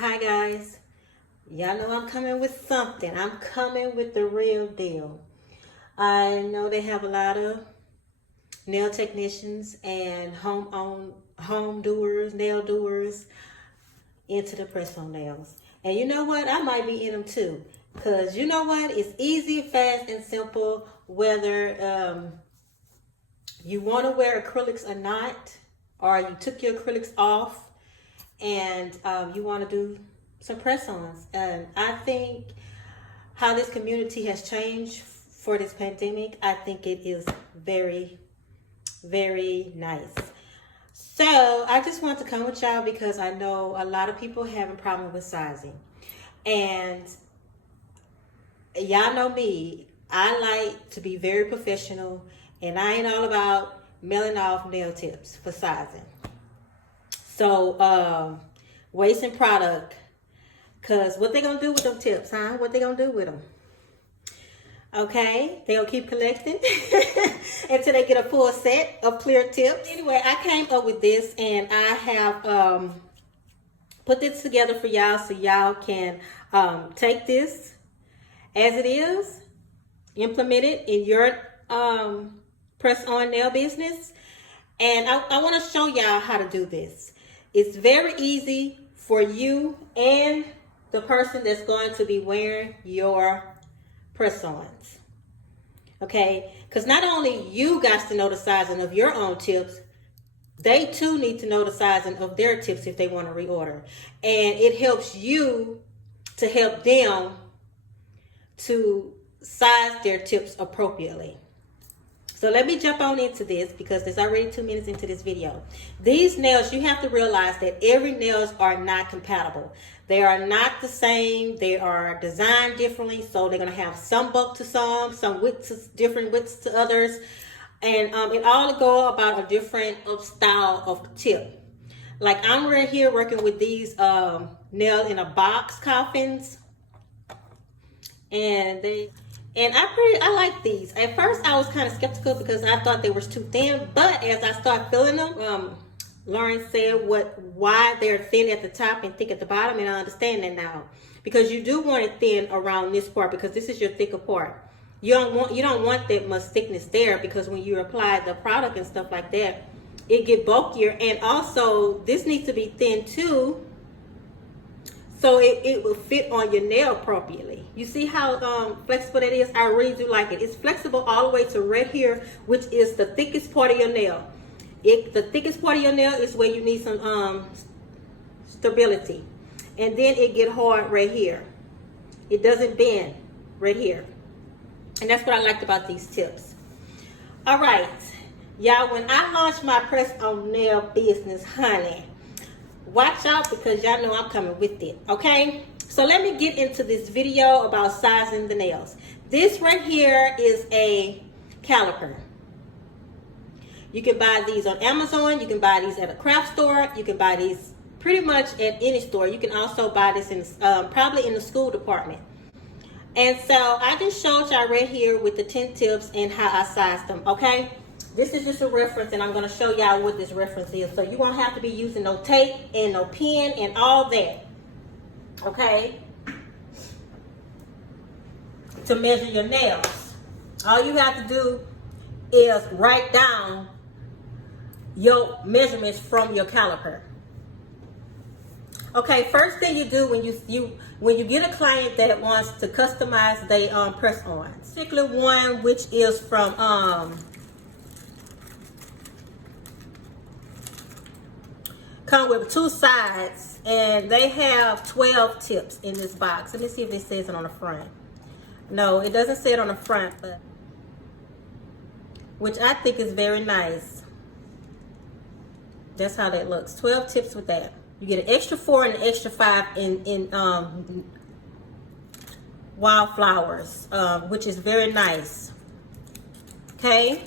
Hi guys, y'all know I'm coming with something. I'm coming with the real deal. I know they have a lot of nail technicians and home doers, nail doers into the press-on nails. And you know what? I might be in them too. Because you know what? It's easy, fast, and simple whether you want to wear acrylics or not, or you took your acrylics off and you want to do some press-ons. And I think how this community has changed for this pandemic, I think it is very, very nice. So I just want to come with y'all because I know a lot of people have a problem with sizing. And y'all know me, I like to be very professional, and I ain't all about mailing off nail tips for sizing. So, wasting product, because what they gonna do with them tips, huh? What they gonna do with them? Okay, they gonna keep collecting until they get a full set of clear tips. Anyway, I came up with this, and I have put this together for y'all so y'all can take this as it is, implement it in your press-on nail business. And I want to show y'all how to do this. It's very easy for you and the person that's going to be wearing your press-ons. Okay? Because not only you got to know the sizing of your own tips, they too need to know the sizing of their tips if they want to reorder. And it helps you to help them to size their tips appropriately. So let me jump on into this because there's already 2 minutes into this video. These nails, you have to realize that every nails are not compatible. They are not the same. They are designed differently. So they're going to have some bulk to some widths, different widths to others. And it all go about a different style of tip. Like I'm right here working with these nail in a box coffins. And I like these. At first, I was kind of skeptical because I thought they were too thin. But as I started feeling them, Lauren said why they're thin at the top and thick at the bottom, and I understand that now. Because you do want it thin around this part because this is your thicker part. You don't want that much thickness there because when you apply the product and stuff like that, it get bulkier. And also, this needs to be thin too, so it will fit on your nail appropriately. You see how flexible that is? I really do like it. It's flexible all the way to right here, which is the thickest part of your nail. The thickest part of your nail is where you need some stability. And then it get hard right here. It doesn't bend right here. And that's what I liked about these tips. All right, y'all, when I launched my press-on nail business, honey, watch out because y'all know I'm coming with it, okay? So let me get into this video about sizing the nails. This right here is a caliper. You can buy these on Amazon. You can buy these at a craft store. You can buy these pretty much at any store. You can also buy this in probably in the school department. And so I just showed y'all right here with the 10 tips and how I sized them, okay? This is just a reference, and I'm going to show y'all what this reference is. So you won't have to be using no tape and no pen and all that, okay, to measure your nails. All you have to do is write down your measurements from your caliper. Okay, first thing you do when you get a client that wants to customize their press-on, particular one which is from come with 2 sides, and they have 12 tips in this box. Let me see if it says it on the front. No, it doesn't say it on the front, but which I think is very nice. That's how that looks. 12 tips with that. You get an extra 4 and an extra 5 in wildflowers, which is very nice. Okay.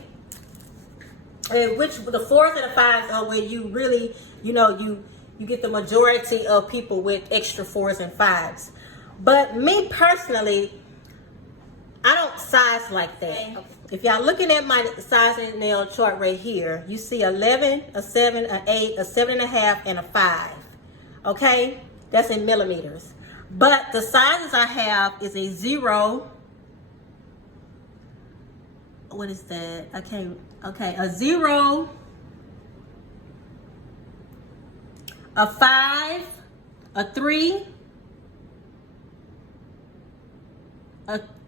And which the 4s and the 5s are where you really, you get the majority of people with extra 4s and 5s. But me personally, I don't size like that. Okay. If y'all looking at my sizing nail chart right here, you see 11, a 7, an 8, a 7.5, and a 5. Okay? That's in millimeters. But the sizes I have is a 0. What is that? Okay, a 0, a 5, a 3,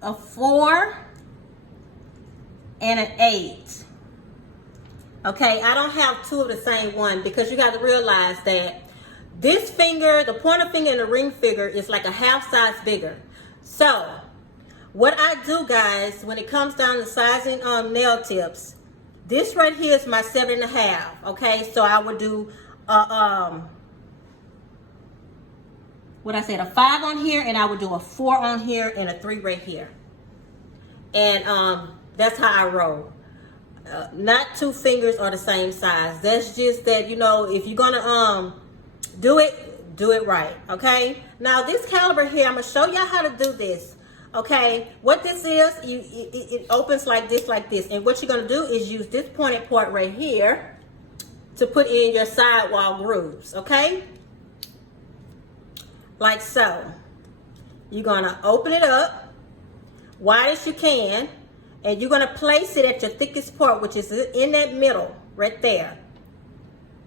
a 4, and an 8. Okay, I don't have two of the same one because you got to realize that this finger, the pointer finger and the ring finger, is like a half size bigger. So what I do, guys, when it comes down to sizing nail tips, this right here is my 7.5. Okay, so I would do what I said, a 5 on here, and I would do a 4 on here and a 3 right here. And that's how I roll. Not two fingers are the same size. That's just that, you know, if you're gonna do it right. Okay, now this caliper here, I'm gonna show y'all how to do this. Okay, what this is, it opens like this, and what you're gonna do is use this pointed part right here to put in your sidewall grooves. Okay, like so. You're gonna open it up wide as you can, and you're gonna place it at your thickest part, which is in that middle right there.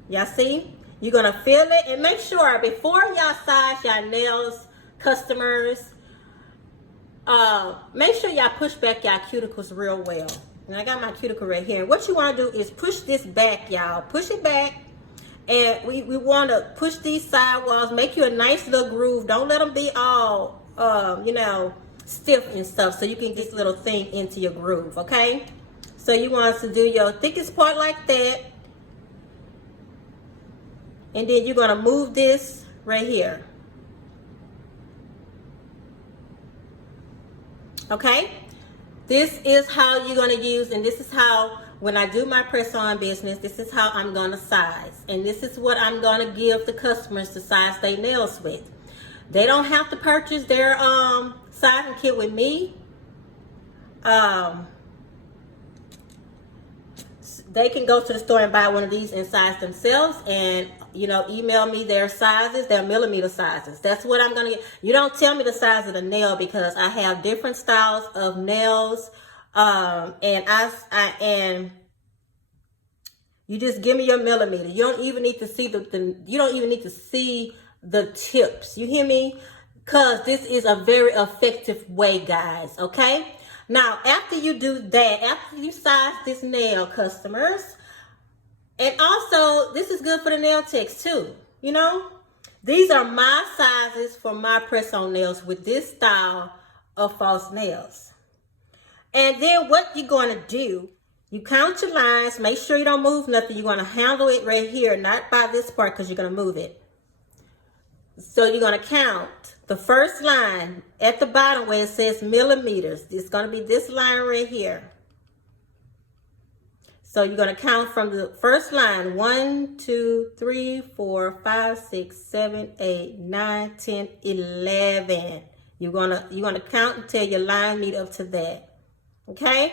Y'all see? You're gonna feel it, and make sure before y'all size y'all nails, customers, make sure y'all push back y'all cuticles real well. And I got my cuticle right here. What you want to do is push this back, y'all. Push it back, and we want to push these sidewalls. Make you a nice little groove. Don't let them be all, you know, stiff and stuff, so you can get this little thing into your groove. Okay, so you want to do your thickest part like that, and then you're going to move this right here. Okay, this is how you're going to use, and this is how, when I do my press-on business, this is how I'm going to size, and this is what I'm going to give the customers to size their nails with. They don't have to purchase their sizing kit with me. They can go to the store and buy one of these and size themselves, and, you know, email me their sizes, their millimeter sizes. That's what I'm gonna get. You don't tell me the size of the nail, because I have different styles of nails, and you just give me your millimeter. You don't even need to see you don't even need to see the tips. You hear me? Because this is a very effective way, guys. Okay. Now, after you do that, after you size this nail, customers, and also this is good for the nail techs too. You know, these are my sizes for my press-on nails with this style of false nails. And then what you're going to do, you count your lines. Make sure you don't move nothing. You're going to handle it right here, not by this part, because you're going to move it. So you're going to count the first line at the bottom where it says millimeters. It's going to be this line right here. So you're going to count from the first line, 1, 2, 3, 4, 5, 6, 7, 8, 9, 10, 11. You're gonna count until your line meet up to that. Okay?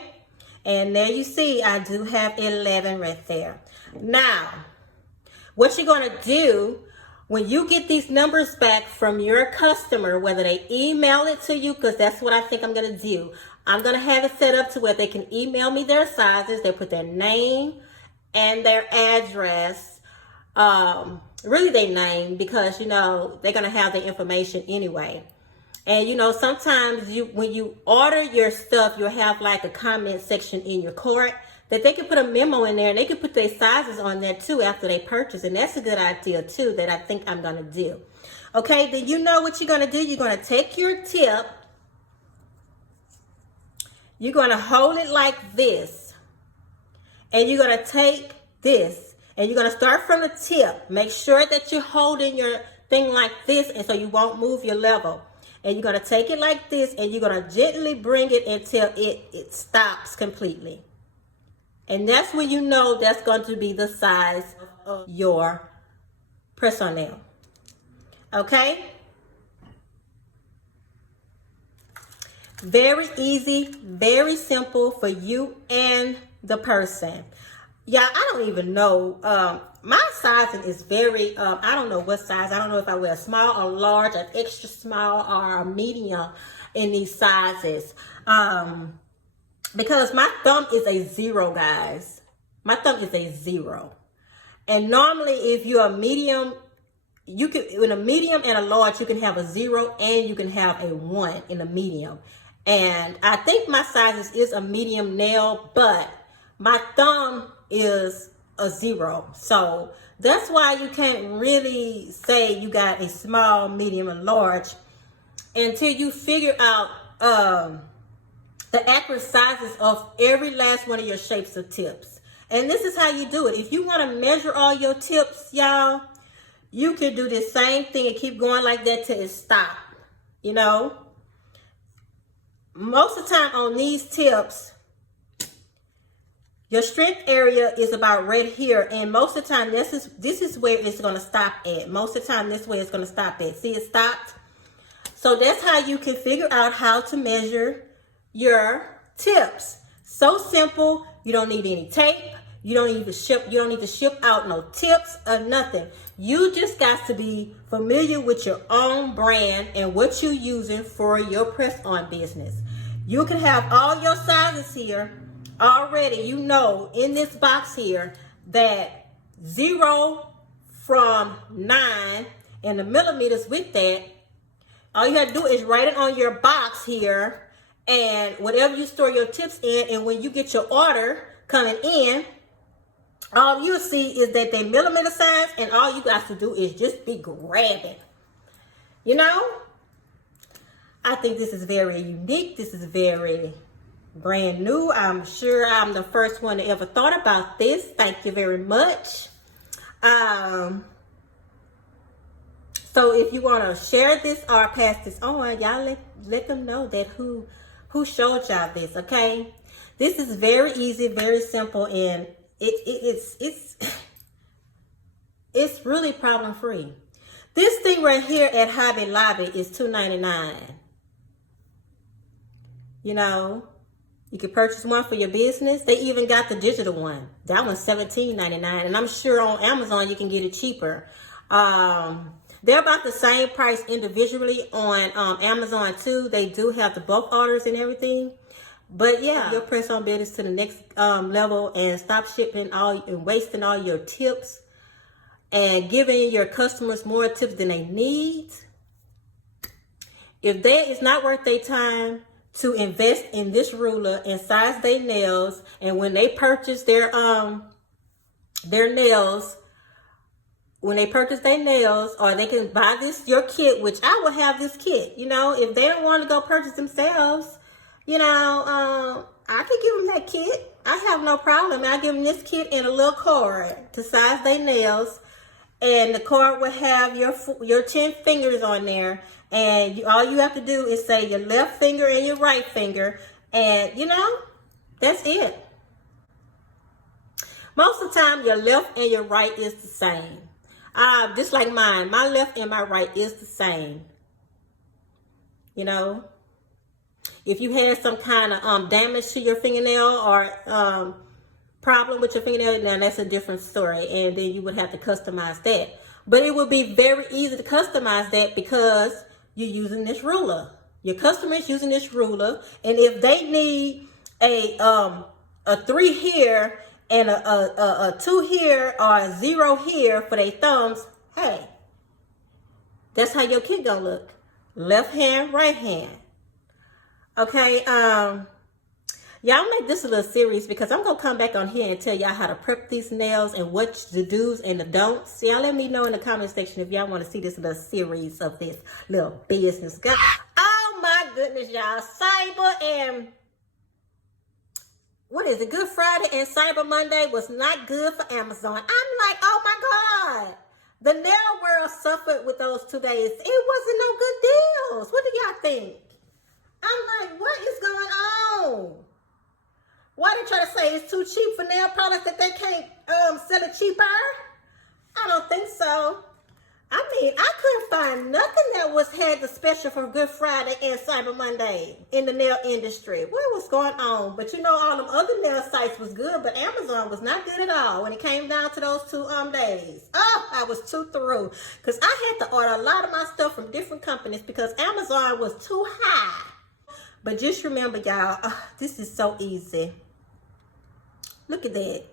And there you see, I do have 11 right there. Now, what you're going to do when you get these numbers back from your customer, whether they email it to you, because that's what I think I'm going to do. I'm going to have it set up to where they can email me their sizes. They put their name and their address. Really their name, because, you know, they're going to have the information anyway. And, you know, sometimes when you order your stuff, you'll have like a comment section in your cart that they can put a memo in there, and they can put their sizes on there too after they purchase. And that's a good idea too, that I think I'm going to do. Okay, then you know what you're going to do. You're going to take your tip. You're going to hold it like this. And you're going to take this. And you're going to start from the tip. Make sure that you're holding your thing like this, and so you won't move your level. And you're going to take it like this, and you're going to gently bring it until it stops completely. And that's when you know that's going to be the size of your press-on nail. Okay? Very easy, very simple for you and the person. Yeah, I don't even know. my sizing is very, I don't know what size. I don't know if I wear a small or large, an extra small or a medium in these sizes. Because my thumb is a 0, guys. My thumb is a 0. And normally if you're a medium, you can, in a medium and a large, you can have a 0 and you can have a 1 in a medium. And I think my size is a medium nail, but my thumb is a 0. So that's why you can't really say you got a small, medium, and large until you figure out the accurate sizes of every last one of your shapes of tips. And this is how you do it. If you want to measure all your tips, y'all, you can do the same thing and keep going like that till it stops. You know, most of the time on these tips, your strength area is about right here, and most of the time this is where it's going to stop at. Most of the time this is where it's going to stop at. See, it stopped. So that's how you can figure out how to measure your tips. So simple. You don't need any tape. You don't need to ship out no tips or nothing. You just got to be familiar with your own brand and what you're using for your press-on business. You can have all your sizes here already. You know, in this box here that 0 from 9 and the millimeters with that. All you have to do is write it on your box here, and whatever you store your tips in, and when you get your order coming in, all you'll see is that they millimeter size, and all you got to do is just be grabbing. You know, I think this is very unique. This is very brand new. I'm sure I'm the first one to ever thought about this. Thank you very much. So if you want to share this or pass this on, y'all let them know that who showed y'all this, okay? This is very easy, very simple, and it's really problem free. This thing right here at Hobby Lobby is $2.99. You know, you can purchase one for your business. They even got the digital one. That one's $17.99, and I'm sure on Amazon you can get it cheaper. They're about the same price individually on Amazon too. They do have the bulk orders and everything. But yeah, your press on business to the next level, and stop shipping all and wasting all your tips and giving your customers more tips than they need. If that is not worth their time to invest in this ruler and size their nails, and when they purchase their nails, or they can buy your kit, which I will have this kit. You know, if they don't want to go purchase themselves, you know, I can give them that kit. I have no problem. I give them this kit and a little card to size their nails, and the card will have your 10 fingers on there, and all you have to do is say your left finger and your right finger, and you know, that's it. Most of the time, your left and your right is the same. Just like mine, my left and my right is the same. You know, if you had some kind of damage to your fingernail or problem with your fingernail, now that's a different story, and then you would have to customize that. But it would be very easy to customize that because you're using this ruler. Your customer is using this ruler, and if they need a 3 here and a 2 here or a 0 here for their thumbs, hey, that's how your kit gonna look. Left hand, right hand. Okay, y'all make this a little series because I'm gonna come back on here and tell y'all how to prep these nails and what the do's and the don'ts. Y'all let me know in the comment section if y'all want to see this little series of this little business. Oh my goodness, y'all. Cyber and what is it? Good Friday and Cyber Monday was not good for Amazon. I'm like, oh my God. The nail world suffered with those 2 days. It wasn't no good deals. What do y'all think? I'm like, what is going on? Why they try to say it's too cheap for nail products that they can't sell it cheaper? I don't think so. I mean, I couldn't find nothing that had the special for Good Friday and Cyber Monday in the nail industry. What was going on? But you know, all them other nail sites was good, but Amazon was not good at all when it came down to those 2 days. Oh, I was too through, because I had to order a lot of my stuff from different companies because Amazon was too high. But just remember, y'all, this is so easy. Look at that.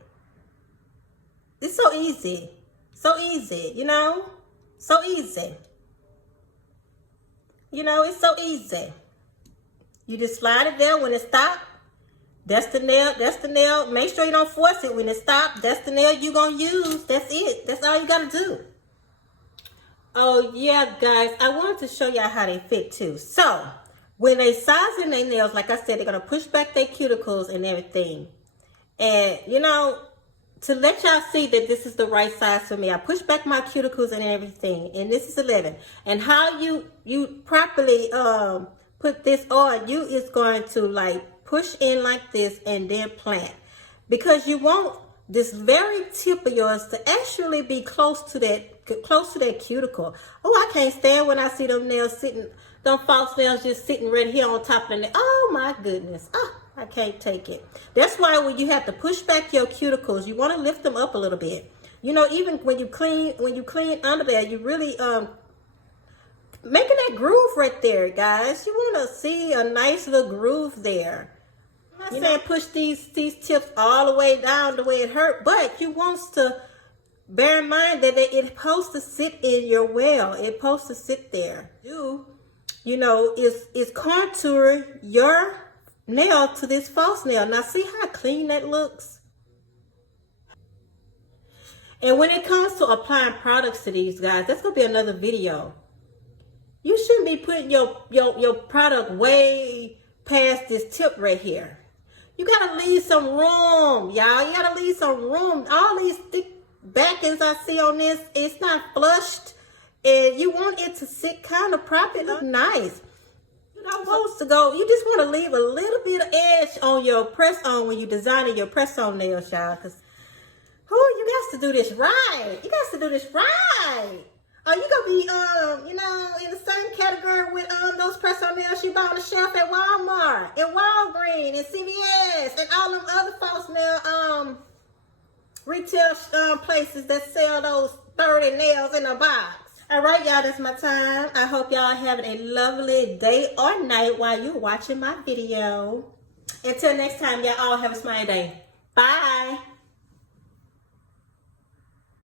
It's so easy. So easy, you know? So easy. You know, it's so easy. You just slide it down when it stops. That's the nail. That's the nail. Make sure you don't force it when it stops. That's the nail you're going to use. That's it. That's all you got to do. Oh, yeah, guys. I wanted to show y'all how they fit, too. So, when they sizing their nails, like I said, they're going to push back their cuticles and everything. And, you know, to let y'all see that this is the right size for me, I push back my cuticles and everything. And this is 11. And how you properly put this on, you is going to like push in like this and then plant. Because you want this very tip of yours to actually be close to that cuticle. Oh, I can't stand when I see them nails sitting, them false nails just sitting right here on top of the nail. Oh my goodness. Oh, I can't take it. That's why when you have to push back your cuticles, you want to lift them up a little bit. You know, even when you clean under there, you really making that groove right there, guys. You want to see a nice little groove there. I'm not saying push these tips all the way down the way it hurt, but you want to bear in mind that it's supposed to sit in your well. It's supposed to sit there. You know, is contour your nail to this false nail. Now see how clean that looks? And when it comes to applying products to these, guys, that's gonna be another video. You shouldn't be putting your product way past this tip right here. You gotta leave some room, y'all. You gotta leave some room. All these thick backings I see on this, it's not flushed, and you want it to sit kind of properly, look nice. You don't want to go. You just want to leave a little bit of edge on your press on when you're designing your press on nails, y'all. Cause, you got to do this right. You got to do this right. Oh, you gonna be you know, in the same category with those press on nails you buy on the shelf at Walmart, and Walgreens, and CVS, and all them other false nail retail places that sell those 30 nails in a box. All right, y'all, that's my time. I hope y'all having a lovely day or night while you're watching my video. Until next time, y'all all have a smiley day. Bye.